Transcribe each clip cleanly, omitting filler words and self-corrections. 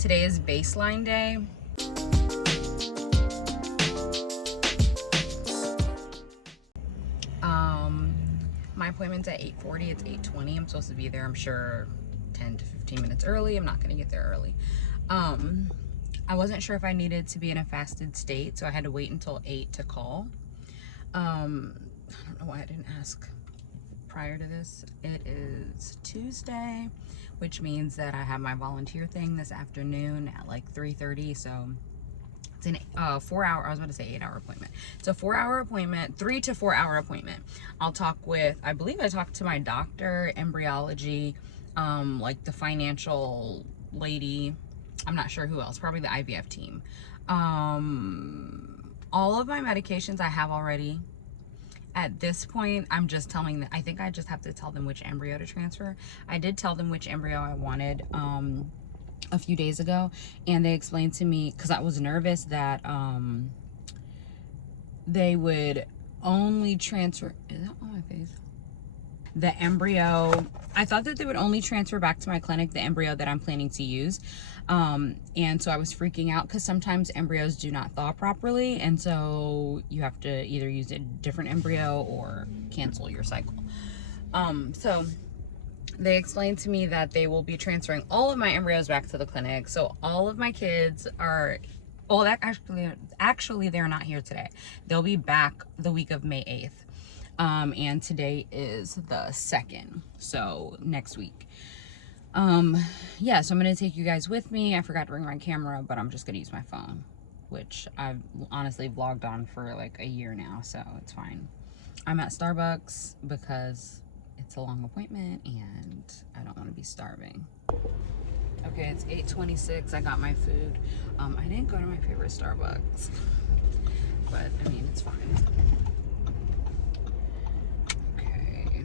Today is baseline day. My appointment's at 8:40. It's 8:20. I'm supposed to be there, I'm sure, 10 to 15 minutes early. I'm not going to get there early. I wasn't sure if I needed to be in a fasted state, so I had to wait until 8 to call. I don't know why I didn't ask prior to this. It is Tuesday, which means that I have my volunteer thing this afternoon at like 3:30. So it's an 4-hour, I was about to say 8-hour appointment. It's a 4-hour appointment, 3 to 4 hour appointment. I'll talk with, I believe I talked to my doctor, embryology, like the financial lady. I'm not sure who else, probably the IVF team. All of my medications I have already. At this point, I'm just telling them, I think I just have to tell them which embryo to transfer. I did tell them which embryo I wanted a few days ago, and they explained to me, because I was nervous that they would only transfer, is that on my face? The embryo, I thought that they would only transfer back to my clinic the embryo that I'm planning to use. And so I was freaking out because sometimes embryos do not thaw properly, and so you have to either use a different embryo or cancel your cycle. So they explained to me that they will be transferring all of my embryos back to the clinic. So all of my kids are, well, that actually they're not here today. They'll be back the week of May 8th. And today is the 2nd, so next week. Yeah, so I'm gonna take you guys with me. I forgot to bring my camera, but I'm just gonna use my phone, which I've honestly vlogged on for like a year now, so it's fine. I'm at Starbucks because it's a long appointment and I don't want to be starving. Okay, it's 8:26. I got my food. I didn't go to my favorite Starbucks, but I mean, it's fine. Okay.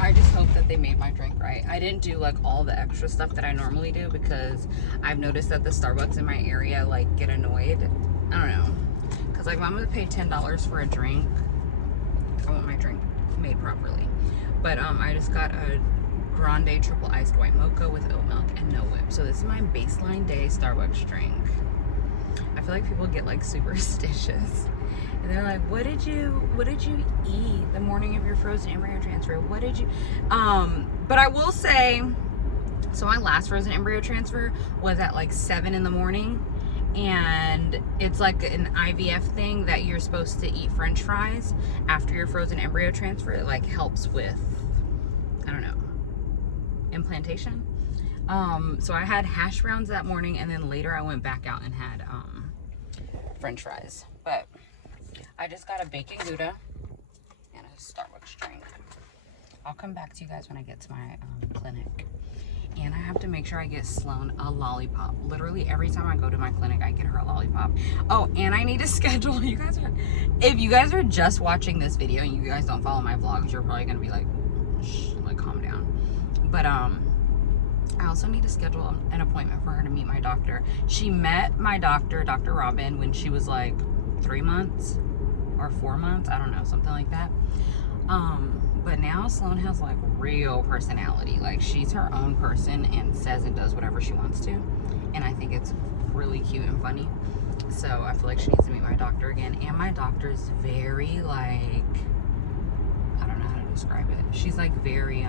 I just hope that they made my drink right. I didn't do like all the extra stuff that I normally do because I've noticed that the Starbucks in my area like get annoyed. I don't know. Cause like if I'm gonna pay $10 for a drink, I want my drink made properly. But I just got a grande triple iced white mocha with oat milk and no whip. So this is my baseline day Starbucks drink. I feel like people get like superstitious. And they're like, what did you eat the morning of your frozen embryo transfer? What did you but I will say, so my last frozen embryo transfer was at like 7 in the morning, and it's like an IVF thing that you're supposed to eat French fries after your frozen embryo transfer. It like helps with, I don't know, implantation. So I had hash browns that morning, and then later I went back out and had French fries. But I just got a bacon Gouda and a Starbucks drink. I'll come back to you guys when I get to my clinic. And I have to make sure I get Sloan a lollipop. Literally every time I go to my clinic, I get her a lollipop. Oh, and I need to schedule, you guys are, if you guys are just watching this video and you guys don't follow my vlogs, you're probably gonna be like, shh, like calm down. But I also need to schedule an appointment for her to meet my doctor. She met my doctor, Dr. Robin, when she was like 3 months or 4 months, I don't know, something like that. But now Sloan has like real personality. Like she's her own person and says and does whatever she wants to. And I think it's really cute and funny. So I feel like she needs to meet my doctor again. And my doctor's very like, I don't know how to describe it. She's like very,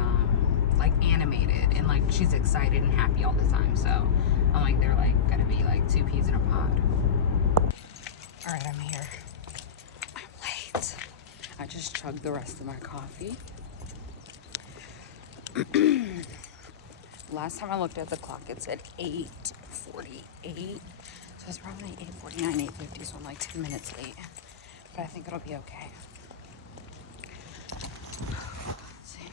like animated and like she's excited and happy all the time. So I'm like, they're like gonna be like 2 peas in a pod. All right, I'm here. I'm late. I just chugged the rest of my coffee. Last time I looked at the clock, it said 8:48. So it's probably 8:49, 8:50, so I'm like 10 minutes late. But I think it'll be okay. Let's see.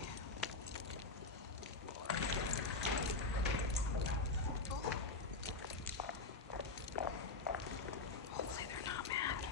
Hopefully they're not mad.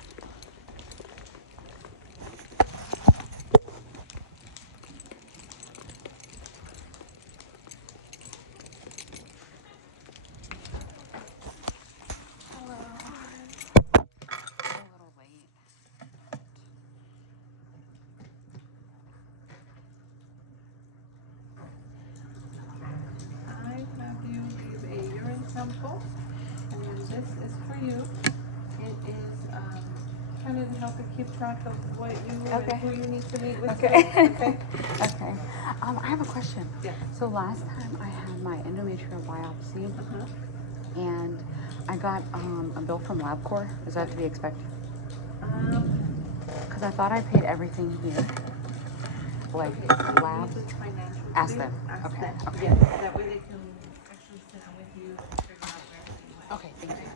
sample. And then this is for you. It is kind of to help you keep track of what you and who you need to meet with. Okay. Okay. Okay. I have a question. Yeah. So last time I had my endometrial biopsy, and I got a bill from LabCorp. Is that to be expected? Because I thought I paid everything here. Like lab. Ask them. Okay. Okay. Yeah. That way they can actually sit down with you and figure out where everything went. Okay. Thank you.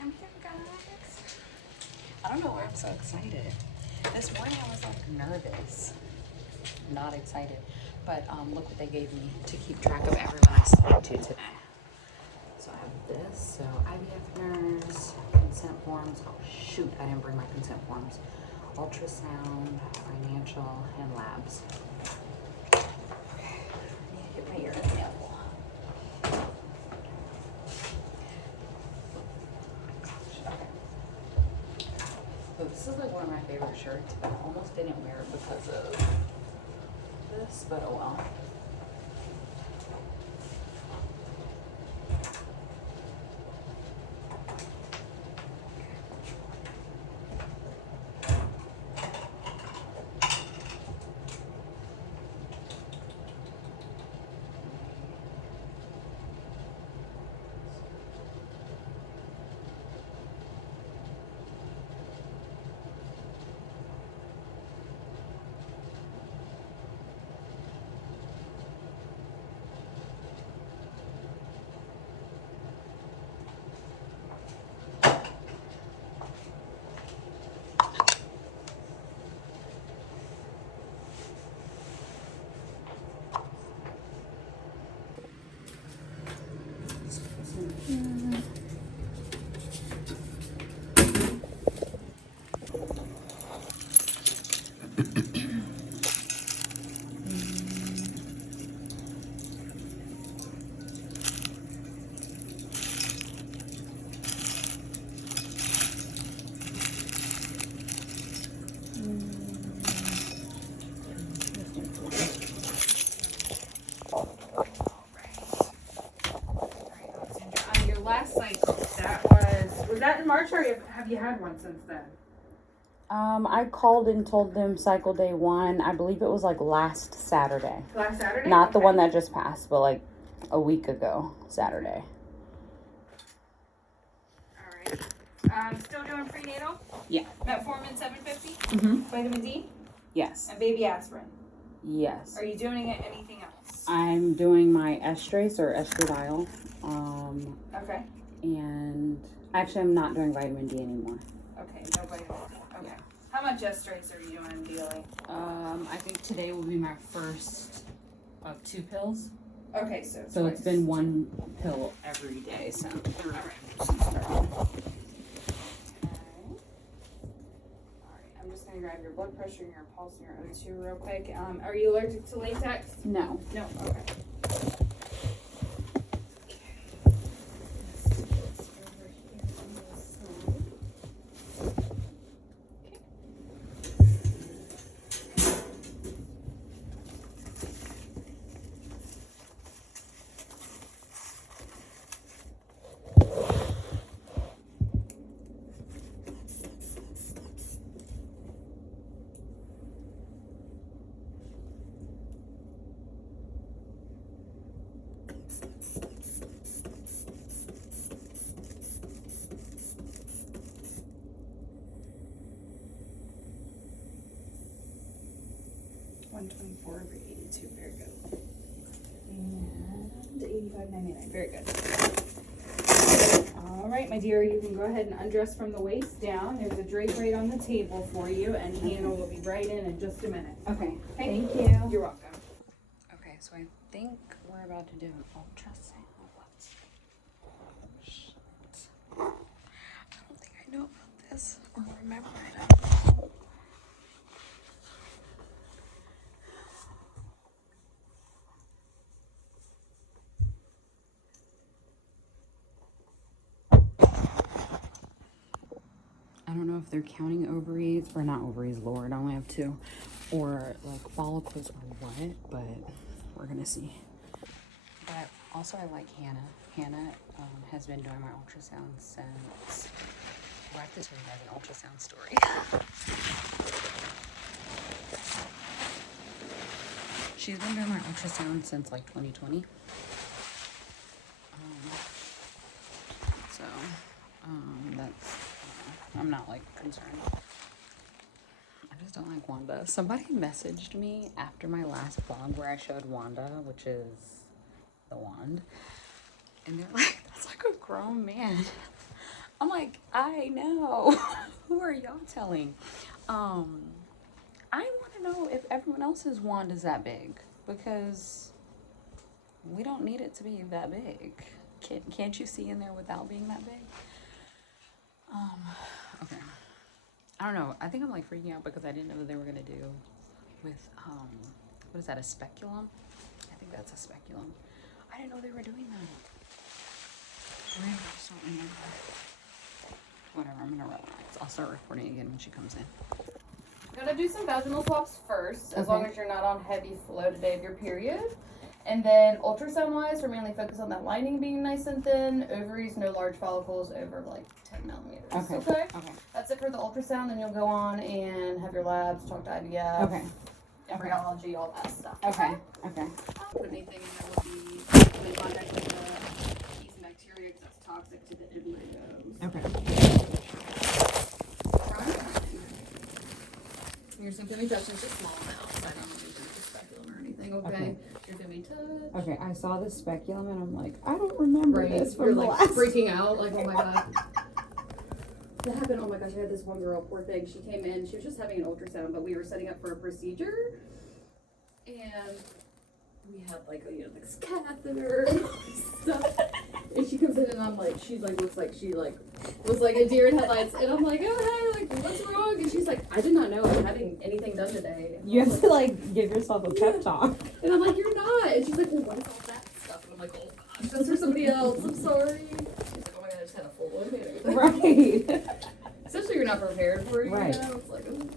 I'm here, guys. I don't know why I'm so excited. This morning I was like nervous, not excited. But look what they gave me to keep track of everyone I spoke to today. So I have this. So IVF nurse, consent forms. Oh shoot, I didn't bring my consent forms. Ultrasound, financial, and labs. Okay, I need to get my ear in the apple. So this is like one of my favorite shirts, but I almost didn't wear it because of this, but oh well. Last cycle, was that in March, or have you had one since then? I called and told them cycle day 1. I believe it was like last Saturday. Last Saturday? Not the one that just passed, but like a week ago, Saturday. Alright. Still doing prenatal? Yeah. Metformin 750? Mm-hmm. Vitamin D? Yes. And baby aspirin? Yes. Are you doing it anything else? I'm doing my estrace or estradiol. Okay. And actually I'm not doing vitamin D anymore. Okay, no vitamin D. Okay. How much estrace are you doing daily? I think today will be my first of 2 pills. Okay, so it's been 1 pill every day since starting. I'm just gonna grab your blood pressure and your pulse and your O2 real quick. Are you allergic to latex? No. No. Okay. $124/82. Very good. And $85.99. Very good. All right, my dear, you can go ahead and undress from the waist down. There's a drape right on the table for you, and Hannah will be right in just a minute. Okay. Thank you. You're welcome. Okay, so I think we're about to do an ultrasound. I don't think I know about this or remember it. I don't know if they're counting ovaries, or not ovaries, Lord, I only have 2, or like follicles or what, but we're gonna see. But also I like Hannah. Hannah has been doing my ultrasound since, I have to tell you guys an ultrasound story. She's been doing my ultrasound since like 2020. That's, I'm not like concerned. I just don't like Wanda. Somebody messaged me after my last vlog where I showed Wanda, which is the wand. And they're like, that's like a grown man. I'm like, I know. Who are y'all telling? I want to know if everyone else's wand is that big, because we don't need it to be that big. Can't you see in there without being that big? Okay. I don't know. I think I'm like freaking out because I didn't know that they were gonna do with what is that, a speculum? I think that's a speculum. I didn't know they were doing that. I just don't remember. Whatever, I'm gonna relax. I'll start recording again when she comes in. Gotta do some vaginal swaps first, as long as you're not on heavy flow the day of your period. And then ultrasound wise, we're mainly focused on that lining being nice and thin. Ovaries, no large follicles over like 10 millimeters. Okay. That's it for the ultrasound. Then you'll go on and have your labs, talk to IVF. Okay. Embryology, all that stuff. Okay. Put anything that would be in contact with the yeast and bacteria because that's toxic to the embryos. Okay. You're simply touching just small amounts. I don't need to do the speculum or anything, okay? You're gonna be touched. Okay, I saw the speculum and I'm like, I don't remember this from You're the like last. freaking out, like, oh my god. That happened, oh my gosh, I had this one girl, poor thing, she came in, she was just having an ultrasound, but we were setting up for a procedure, and we had like, you know, this catheter and all this stuff, and she comes in and I'm like, she like looks like she like was like a deer in headlights, and I'm like, oh hey, like what's wrong? And she's like, I did not know I'm having anything done today. And You have to like give yourself a pep talk. and I'm like, you're not. And she's like, well, what is all that stuff? And I'm like, oh gosh, that's for somebody else. I'm sorry. She's like, oh my god, I just had a full blown headache. Right. Especially you're not prepared for it. Right. You know? It's like, oh.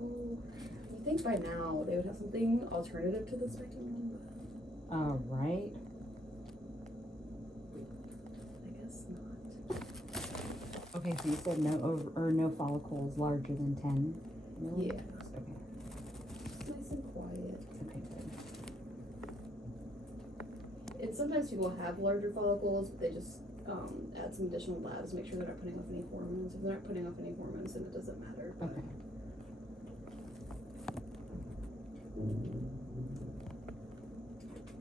You think by now they would have something alternative to the speculum? Right. I guess not. Okay, so you said no follicles larger than 10 Yeah. Okay. It's nice and quiet. Okay, good. And sometimes people have larger follicles, but they just add some additional labs, make sure they're not putting off any hormones. If they're not putting off any hormones, then it doesn't matter. Okay.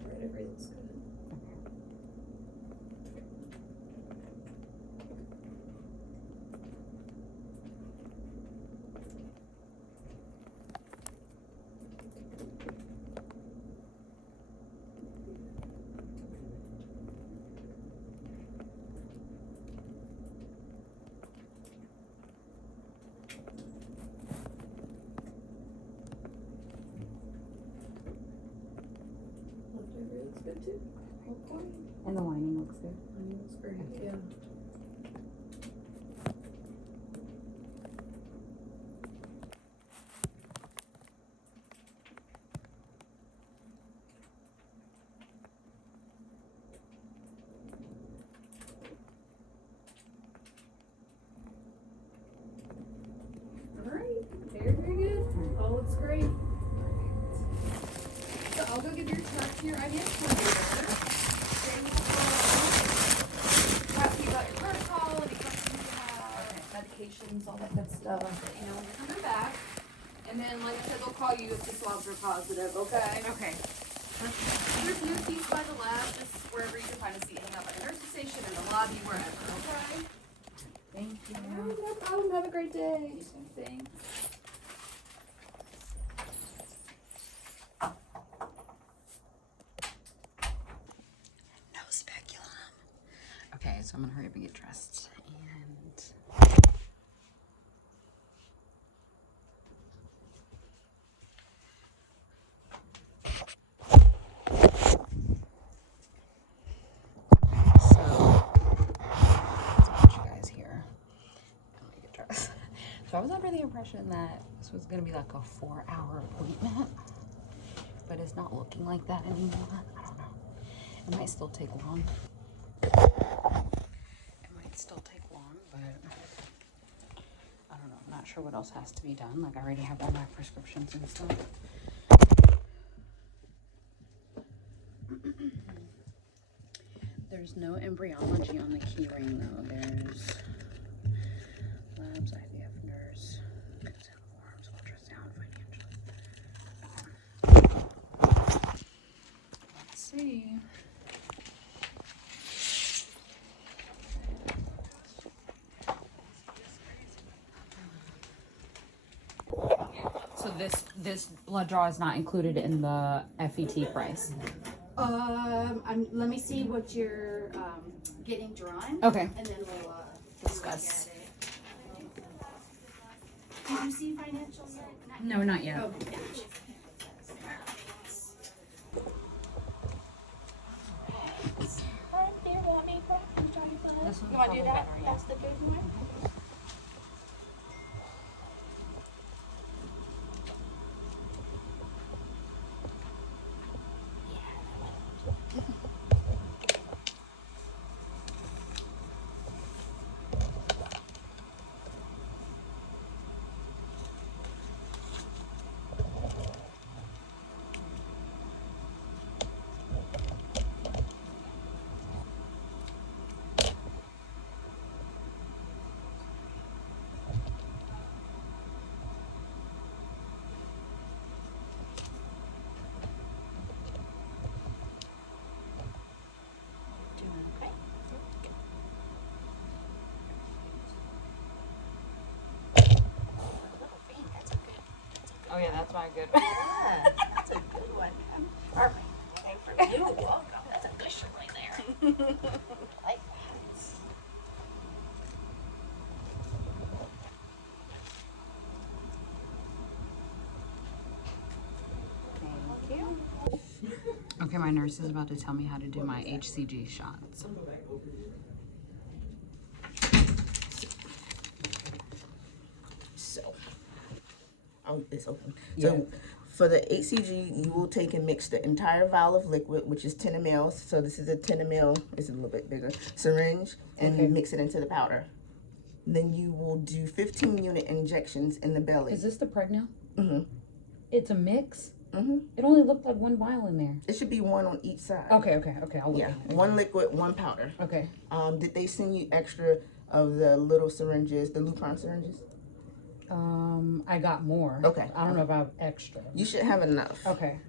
Right, everything looks good. Leftover looks good too. Okay. And the lining looks good. Lining looks great, yeah. Alright, very, very good. All looks great. So I'll go give your test to your IVF coordinator. They will ask you about your protocol, any questions you have, medications, all that good stuff. You know, when you're coming back. And then, like I said, they'll call you if the swabs are positive, okay? Okay. There's no seats by the lab, just wherever you can find a seat. Hang out by the nurse's station, in the lobby, wherever, okay? Thank you. No problem. Have a great day. Thanks. No speculum. Okay, so I'm gonna hurry up and get dressed. And impression that this was gonna be like a 4-hour appointment, but it's not looking like that anymore. I don't know. It might still take long. It might still take long, but I don't know. I'm not sure what else has to be done. Like, I already have all my prescriptions and stuff. There's no embryology on the key ring though. There's labs, IVF nurse, consent forms, ultrasound, financial. Let's see. So this blood draw is not included in the FET price. Let me see what you're getting drawn. Okay. And then we'll Discuss. look at it. Did you see financials yet? No, not yet. Oh, yeah. You want to do that? That's the good one. Oh yeah, that's my good. Yeah, that's a good one. Perfect. Okay, for you. Welcome. That's a good one right there. Like that. Thank you. Okay, my nurse is about to tell me how to do my HCG shots. So, it's open. So, for the HCG, you will take and mix the entire vial of liquid, which is 10 ml. So this is a 10 ml, it's a little bit bigger, syringe, and mix it into the powder. Then you will do 15 unit injections in the belly. Is this the Pregno? Mm-hmm. It's a mix? Mm-hmm. It only looked like one vial in there. It should be one on each side. Okay, I'll look Yeah, at it. one liquid, one powder. Okay. Did they send you extra of the little syringes, the Lupron syringes? I got more. Okay. I don't know if I have extra. You should have enough. Okay.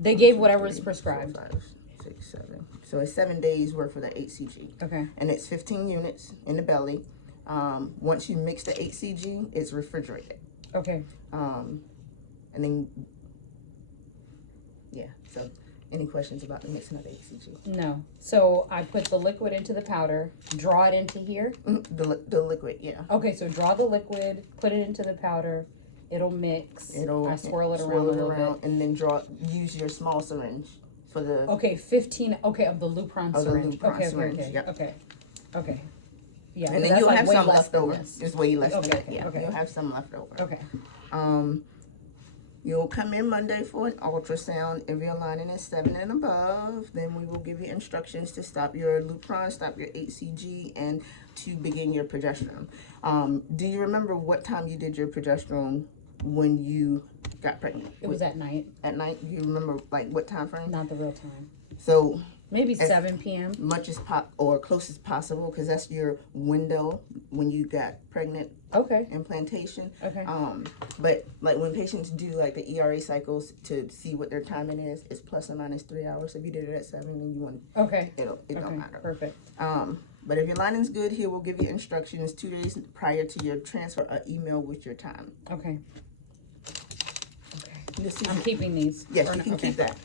They gave whatever is prescribed. 4, 5, 6, 7. So it's 7 days worth of the HCG. Okay. And it's 15 units in the belly. Once you mix the HCG, it's refrigerated. Okay. And then, yeah. So, any questions about the mixing of the HCG? No. So I put the liquid into the powder, draw it into here. The liquid, yeah. Okay, so draw the liquid, put it into the powder. It'll mix. I swirl it around a little bit. And then use your small syringe for the... Okay, 15, of the Lupron syringe. Lupron syringe, okay. yep. Okay. Yeah, And then that's you'll like have way some less left than over. this. It's way less than that. Okay, Yeah, okay. you'll have some left over. Okay. You'll come in Monday for an ultrasound if your lining is 7 and above. Then we will give you instructions to stop your Lupron, stop your HCG, and to begin your progesterone. Do you remember what time you did your progesterone when you got pregnant? It was at night. At night? Do you remember like what time frame? Not the real time. So Maybe 7 p.m. much as or close as possible, because that's your window when you got pregnant. Okay. Implantation. Okay. But like when patients do like the ERA cycles to see what their timing is, it's plus or minus 3 hours. If you did it at 7 and you want, it don't matter. Perfect. But if your lining's good, here we'll give you instructions 2 days prior to your transfer, an email with your time. Okay. Okay. I'm keeping these. Yes, you can keep that.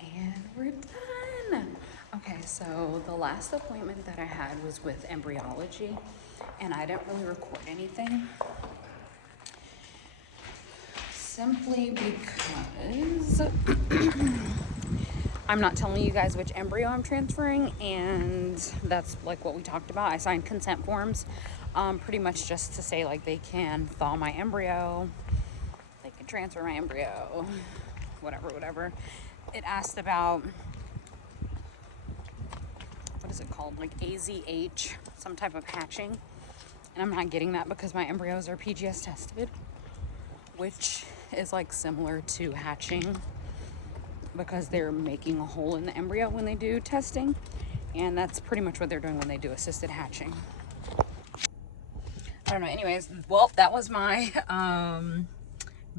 And we're done. Okay, so the last appointment that I had was with embryology, and I didn't really record anything. Simply because I'm not telling you guys which embryo I'm transferring, and that's like what we talked about. I signed consent forms. Pretty much just to say like they can thaw my embryo, they can transfer my embryo, whatever. It asked about, what is it called, like AZH, some type of hatching, and I'm not getting that because my embryos are PGS tested, which is like similar to hatching because they're making a hole in the embryo when they do testing, and that's pretty much what they're doing when they do assisted hatching. I don't know. Anyways, well, that was my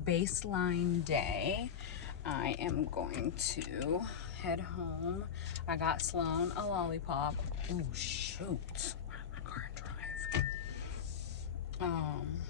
baseline day. I am going to head home. I got Sloan a lollipop. Oh shoot! Where's my car and drive?